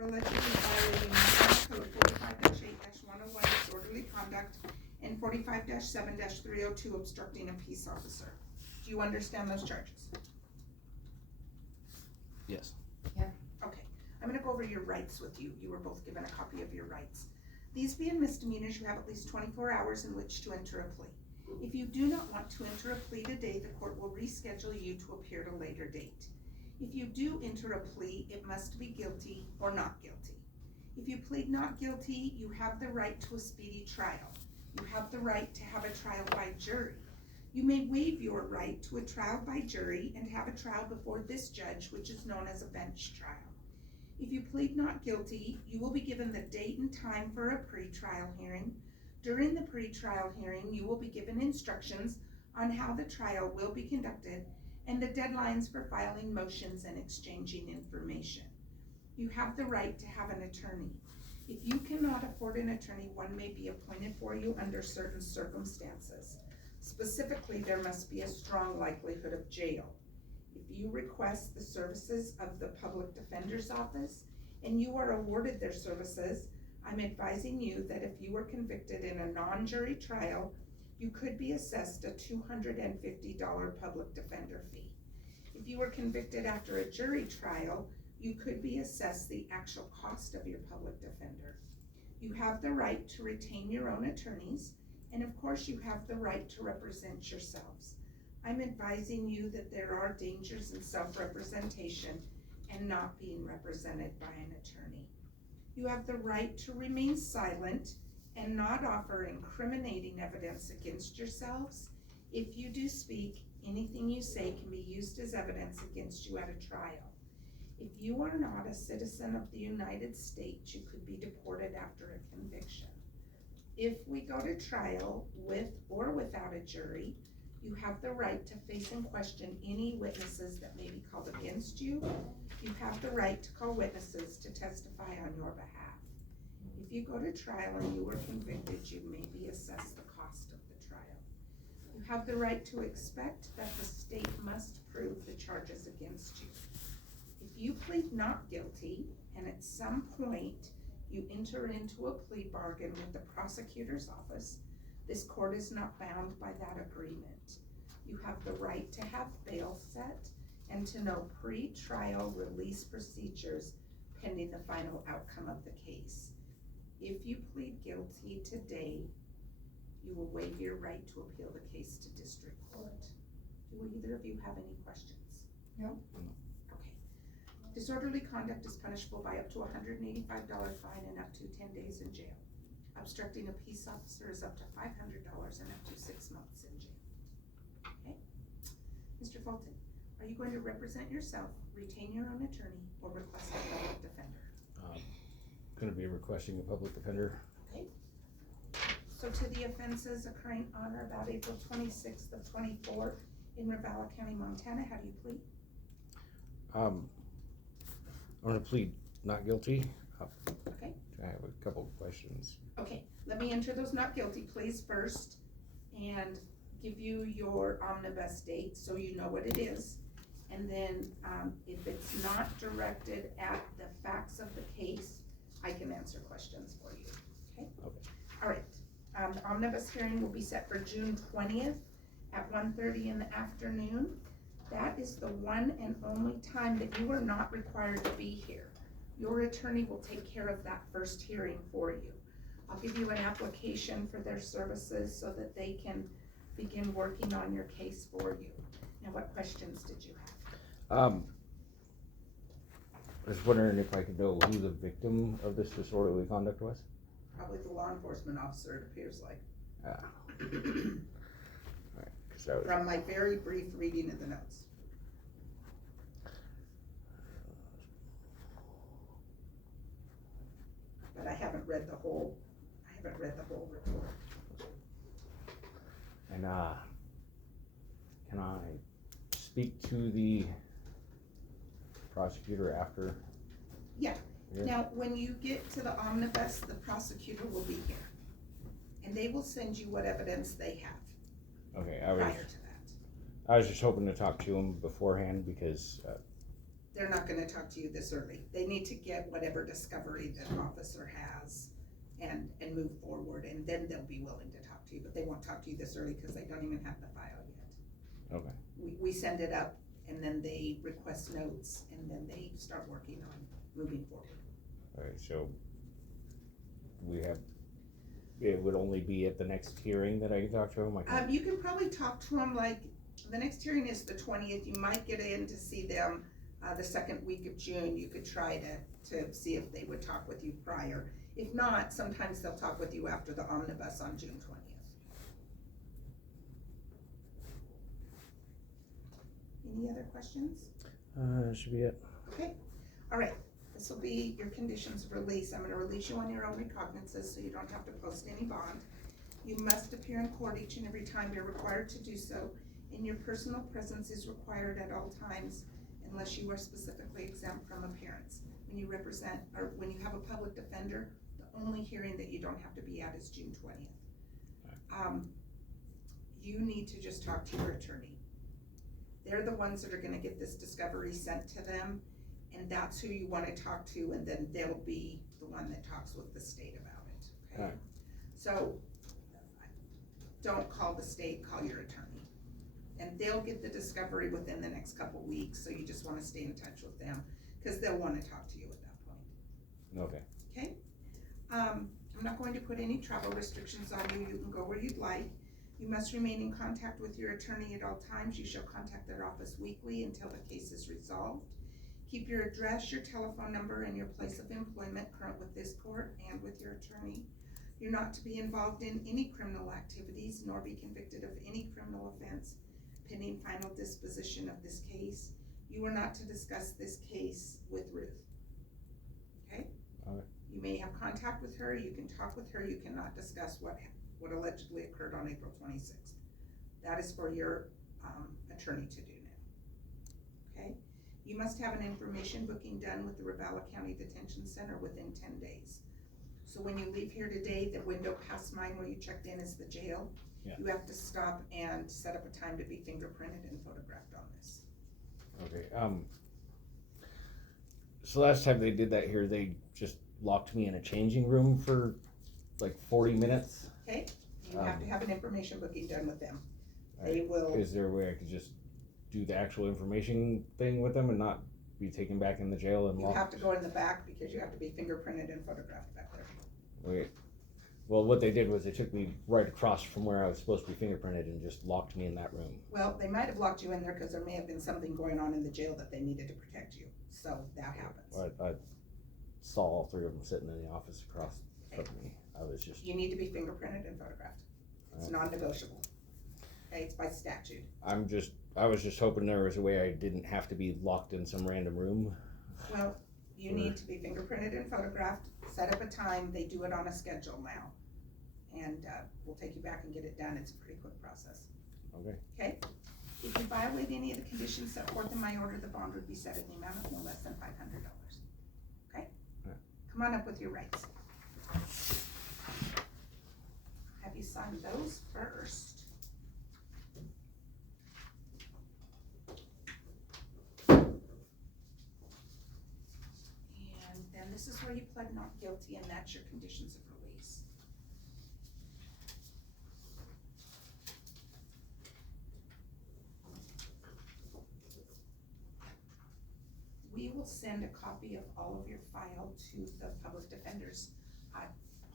allegedly violating Code 45-8-101 disorderly conduct and 45-7-302 obstructing a peace officer. Do you understand those charges? Yes. Okay, I'm gonna go over your rights with you. You were both given a copy of your rights. These being misdemeanors, you have at least 24 hours in which to enter a plea. If you do not want to enter a plea today, the court will reschedule you to appear at a later date. If you do enter a plea, it must be guilty or not guilty. If you plead not guilty, you have the right to a speedy trial. You have the right to have a trial by jury. You may waive your right to a trial by jury and have a trial before this judge, which is known as a bench trial. If you plead not guilty, you will be given the date and time for a pretrial hearing. During the pretrial hearing, you will be given instructions on how the trial will be conducted and the deadlines for filing motions and exchanging information. You have the right to have an attorney. If you cannot afford an attorney, one may be appointed for you under certain circumstances. Specifically, there must be a strong likelihood of jail. If you request the services of the public defender's office and you are awarded their services, I'm advising you that if you were convicted in a non-jury trial, you could be assessed a $250 public defender fee. If you were convicted after a jury trial, you could be assessed the actual cost of your public defender. You have the right to retain your own attorneys, and of course you have the right to represent yourselves. I'm advising you that there are dangers in self-representation and not being represented by an attorney. You have the right to remain silent and not offer incriminating evidence against yourselves. If you do speak, anything you say can be used as evidence against you at a trial. If you are not a citizen of the United States, you could be deported after a conviction. If we go to trial with or without a jury, you have the right to face and question any witnesses that may be called against you. You have the right to call witnesses to testify on your behalf. If you go to trial and you were convicted, you may be assessed the cost of the trial. You have the right to expect that the state must prove the charges against you. If you plead not guilty and at some point you enter into a plea bargain with the prosecutor's office, this court is not bound by that agreement. You have the right to have bail set and to know pre-trial release procedures pending the final outcome of the case. If you plead guilty today, you will waive your right to appeal the case to district court. Do either of you have any questions? No. Okay. Disorderly conduct is punishable by up to $185 fine and up to 10 days in jail. Obstructing a peace officer is up to $500 and up to 6 months in jail. Okay? Mr. Fulton, are you going to represent yourself, retain your own attorney, or request a public defender? Going to be requesting a public defender. Okay. So to the offenses occurring on or about April 26th of 24 in Ravala County, Montana, how do you plead? I'm going to plead not guilty. Okay. I have a couple of questions. Okay, let me enter those not guilty pleas first and give you your omnibus date so you know what it is. And then if it's not directed at the facts of the case, I can answer questions for you, okay? Okay. All right, the omnibus hearing will be set for June 20th at 1:30 in the afternoon. That is the one and only time that you are not required to be here. Your attorney will take care of that first hearing for you. I'll give you an application for their services so that they can begin working on your case for you. Now, what questions did you have? I was wondering if I could know who the victim of this disorderly conduct was? Probably the law enforcement officer, it appears like. Alright, 'cause that was... From my very brief reading of the notes. But I haven't read the whole report. And can I speak to the prosecutor after? Yeah. Yeah. Now, when you get to the omnibus, the prosecutor will be here. And they will send you what evidence they have Okay, prior to that. I was just hoping to talk to him beforehand because they're not gonna talk to you this early. They need to get whatever discovery the officer has and move forward, and then they'll be willing to talk to you, but they won't talk to you this early because they don't even have the file yet. Okay. We send it up, and then they request notes, and then they start working on moving forward. Alright, so it would only be at the next hearing that I can talk to him? You can probably talk to them, like, the next hearing is the 20th, you might get in to see them the second week of June. You could try to see if they would talk with you prior. If not, sometimes they'll talk with you after the omnibus on June 20th. Any other questions? That should be it. Okay, all right, this will be your conditions of release. I'm gonna release you on your own recognizances, so you don't have to post any bond. You must appear in court each and every time you're required to do so, and your personal presence is required at all times unless you are specifically exempt from appearance. When you represent, or when you have a public defender, the only hearing that you don't have to be at is June 20th. You need to just talk to your attorney. They're the ones that are gonna get this discovery sent to them, and that's who you wanna talk to, and then they'll be the one that talks with the state about it, okay? Alright. So, don't call the state, call your attorney. And they'll get the discovery within the next couple weeks, so you just wanna stay in touch with them, cause they'll wanna talk to you at that point. Okay. Okay? I'm not going to put any travel restrictions on you. You can go where you'd like. You must remain in contact with your attorney at all times. You shall contact their office weekly until the case is resolved. Keep your address, your telephone number, and your place of employment current with this court and with your attorney. You're not to be involved in any criminal activities, nor be convicted of any criminal offense pending final disposition of this case. You are not to discuss this case with Ruth. Okay? Okay. You may have contact with her, you can talk with her, you cannot discuss what allegedly occurred on April 26th. That is for your attorney to do now. Okay? You must have an information booking done with the Ravalli County Detention Center within 10 days. So when you leave here today, the window past mine where you checked in is the jail. Yeah. You have to stop and set up a time to be fingerprinted and photographed on this. Okay, so last time they did that here, they just locked me in a changing room for like 40 minutes. Okay? You have to have an information booking done with them. They will. Is there a way I could just do the actual information thing with them and not be taken back in the jail and You locked? have to go in the back because you have to be fingerprinted and photographed back there. Okay. Well, what they did was they took me right across from where I was supposed to be fingerprinted and just locked me in that room. Well, they might have locked you in there because there may have been something going on in the jail that they needed to protect you. So that happens. I saw all three of them sitting in the office across from me. I was just. You need to be fingerprinted and photographed. It's non-negotiable. Okay, it's by statute. I was just hoping there was a way I didn't have to be locked in some random room. Well, you need to be fingerprinted and photographed, set up a time, they do it on a schedule now. And we'll take you back and get it done, it's a pretty quick process. Okay. Okay? If you violate any of the conditions set forth in my order, the bond would be set at the amount of no less than $500. Okay? Right. Come on up with your rights. Have you signed those first? And then this is where you pled not guilty, and that's your conditions of release. We will send a copy of all of your file to the public defenders.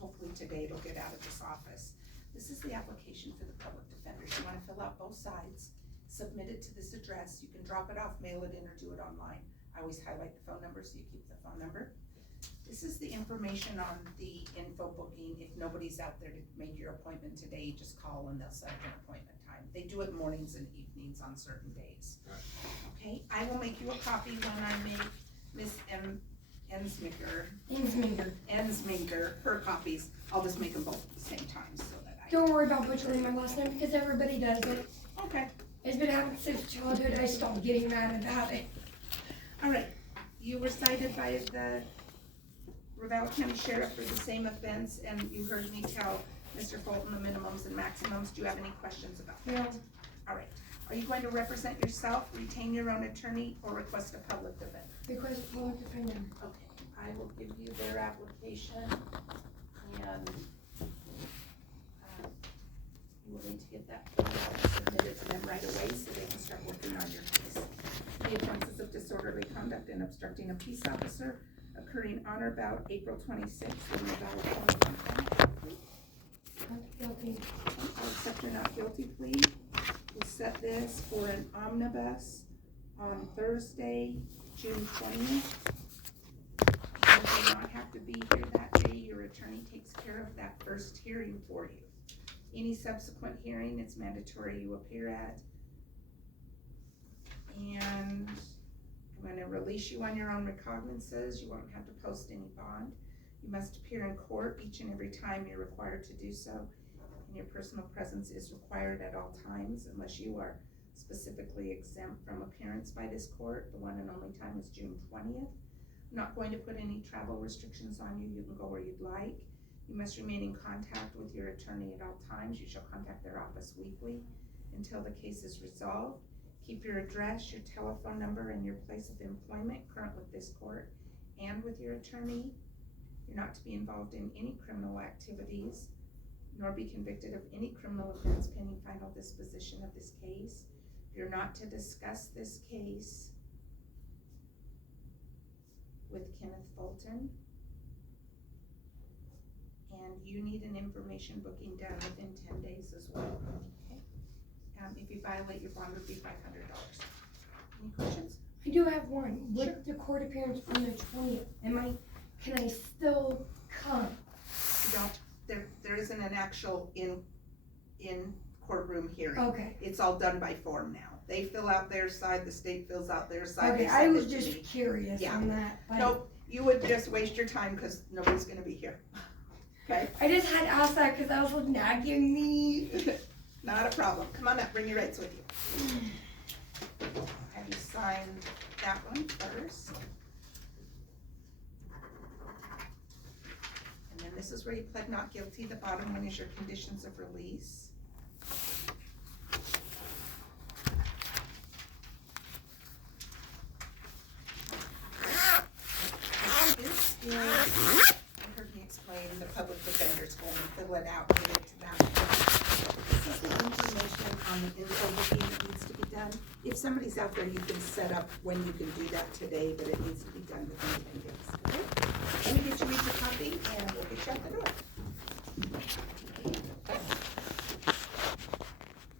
Hopefully today it'll get out of this office. This is the application for the public defenders. You wanna fill out both sides, submit it to this address. You can drop it off, mail it in, or do it online. I always highlight the phone number so you keep the phone number. This is the information on the info booking. If nobody's out there to make your appointment today, just call and they'll set up an appointment time. They do it mornings and evenings on certain days. Okay, I will make you a copy when I make Miss Ensminger her copies. I'll just make them both at the same time so that I. Don't worry about butchering my last name because everybody does it. Okay. It's been happening since childhood. I stopped getting mad about it. All right, you were cited by the Ravalli County Sheriff for the same offense, and you heard me tell Mr. Fulton the minimums and maximums. Do you have any questions about that? No. All right, Are you going to represent yourself, retain your own attorney, or request a public defender? Request public defender. Okay, I will give you their application, and you will need to get that filled out and submit it to them right away so they can start working on your case. The offenses of disorderly conduct and obstructing a peace officer occurring on or about April 26th in the valid 21. Not guilty. I'll accept your not guilty plea. We'll set this for an omnibus on Thursday, June 20th. You do not have to be here that day. Your attorney takes care of that first hearing for you. Any subsequent hearing, it's mandatory you appear at. And I'm gonna release you on your own recognizances. You won't have to post any bond. You must appear in court each and every time you're required to do so. And your personal presence is required at all times unless you are specifically exempt from appearance by this court. The one and only time is June 20th. I'm not going to put any travel restrictions on you. You can go where you'd like. You must remain in contact with your attorney at all times. You shall contact their office weekly until the case is resolved. Keep your address, your telephone number, and your place of employment current with this court and with your attorney. You're not to be involved in any criminal activities, nor be convicted of any criminal offense pending final disposition of this case. You're not to discuss this case with Kenneth Fulton. And you need an information booking done within 10 days as well. Okay? If you violate, your bond would be $500. Any questions? I do have one. Sure. With the court appearance on the 20th, can I still come? You don't, there isn't an actual in courtroom hearing. Okay. It's all done by form now. They fill out their side, the state fills out their side. Okay, they I send was it to just me. curious Yeah. on that. But Nope, you would just waste your time because nobody's gonna be here. Okay? I just had asked that because I was like nagging me. Not a problem. Come on up, bring your rights with you. Have you signed that one first? And then this is where you pled not guilty. The bottom one is your conditions of release. This is, you heard me explain, the public defender's going to fill it out and get it to that. This is the information on the info booking that needs to be done. If somebody's out there, you can set up when you can do that today, but it needs to be done within 10 days. Okay? Let me get you each a copy and we'll get you out the door.